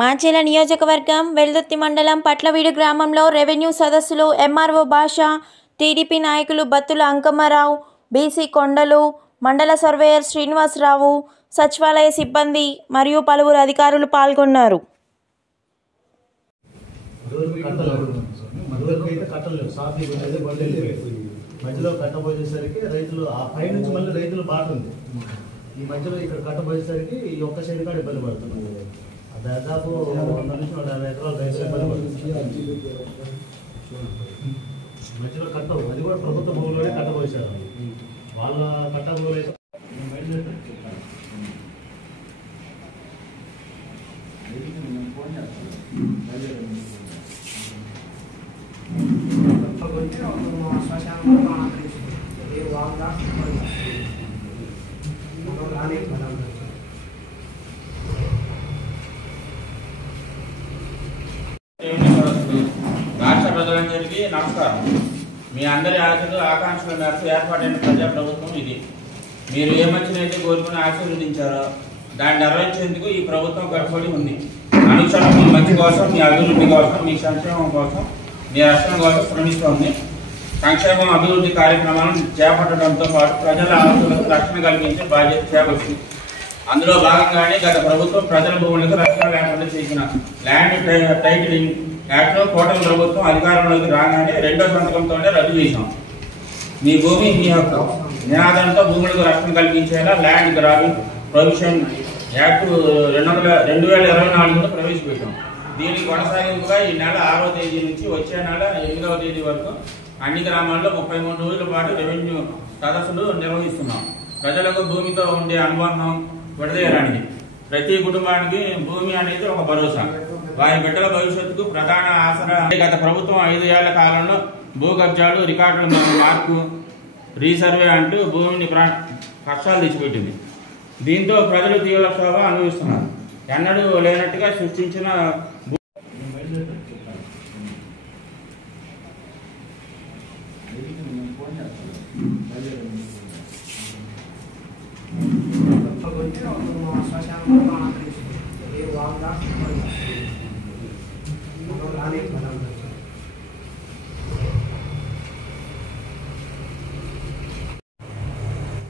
మాచెల నియోజకవర్గం వెల్దుర్తి మండలం పట్లవీడు గ్రామంలో రెవెన్యూ సదస్సులో ఎంఆర్ఓ భాష, టీడీపీ నాయకులు బత్తుల అంకమ్మరావు, బీసీ కొండలు, మండల సర్వేయర్ శ్రీనివాసరావు, సచివాలయ సిబ్బంది మరియు పలువురు అధికారులు పాల్గొన్నారు. మధ్యలో కట్టబోయేసరికి రైతులు ఆ పై నుంచి మళ్ళీ రైతులు బాట ఉంది. ఈ మధ్యలో ఇక్కడ కట్టబోయేసరికి ఈ ఒక్క సైడ్ కూడా ఇబ్బంది పడుతున్నారు. దాదాపు 100 నుంచి 150 ఎకరాలు రైతులు ఇబ్బంది పడుతుంది. మధ్యలో కట్టవు, అది కూడా ప్రభుత్వ భూములోనే కట్టబోసారు. వాళ్ళ కట్టబోలే రాష్ట్ర ప్రజలందరికీ నమస్కారం. మీ అందరి ఆశలు ఆకాంక్షల మేరకు ఏర్పాటైన ప్రజాప్రభుత్వం ఇది. మీరు ఏ మంచినైతే కోరుకుని ఆశీర్వదించారో దాన్ని నెరవేర్చేందుకు ఈ ప్రభుత్వం కట్టుబడి ఉంది. అనుక్షణం మీ మంచి కోసం, మీ అభివృద్ధి కోసం, మీ సంక్షేమం కోసం, మీ రక్షణ కోసం శ్రమిస్తోంది. సంక్షేమం, అభివృద్ధి కార్యక్రమాలను చేపట్టడంతో పాటు ప్రజల ఆస్తులకు రక్షణ కల్పించే బాధ్యత చేపట్టింది. అందులో భాగంగానే గత ప్రభుత్వం ప్రజల భూములకు రక్షణ లేకుండా చేసిన ల్యాండ్ టైటిలింగ్ యాక్ట్ను కూటమి ప్రభుత్వం అధికారంలోకి రాగానే 2వ సంతకంతోనే రద్దు చేశాం. మీ భూమి మీ హక్కు నినాదంతో భూములకు రక్షణ కల్పించేలా ల్యాండ్ గ్రాబింగ్ ప్రొవిషన్ యాక్ట్ 2024 ప్రవేశపెట్టాం. దీనికి కొనసాగింపుగా ఈ నెల 6వ తేదీ నుంచి వచ్చే నెల 8వ తేదీ వరకు అన్ని గ్రామాల్లో 33 రోజుల పాటు రెవెన్యూ సదస్సులు నిర్వహిస్తున్నాం. ప్రజలకు భూమితో ఉండే అనుబంధం విడదీయరానిది. ప్రతి కుటుంబానికి భూమి అనేది ఒక భరోసా, వారి బిడ్డల భవిష్యత్తుకు ప్రధాన ఆసరా. గత ప్రభుత్వం 5 ఏళ్ల కాలంలో భూ కబ్జాలు, రికార్డుల మార్పు, రీసర్వే అంటూ భూమిని కష్టాలు తెచ్చిపెట్టింది. దీంతో ప్రజలు తీవ్ర క్షోభ అనుభవిస్తున్నారు. ఎన్నడూ లేనట్టుగా సృష్టించిన కొంచెం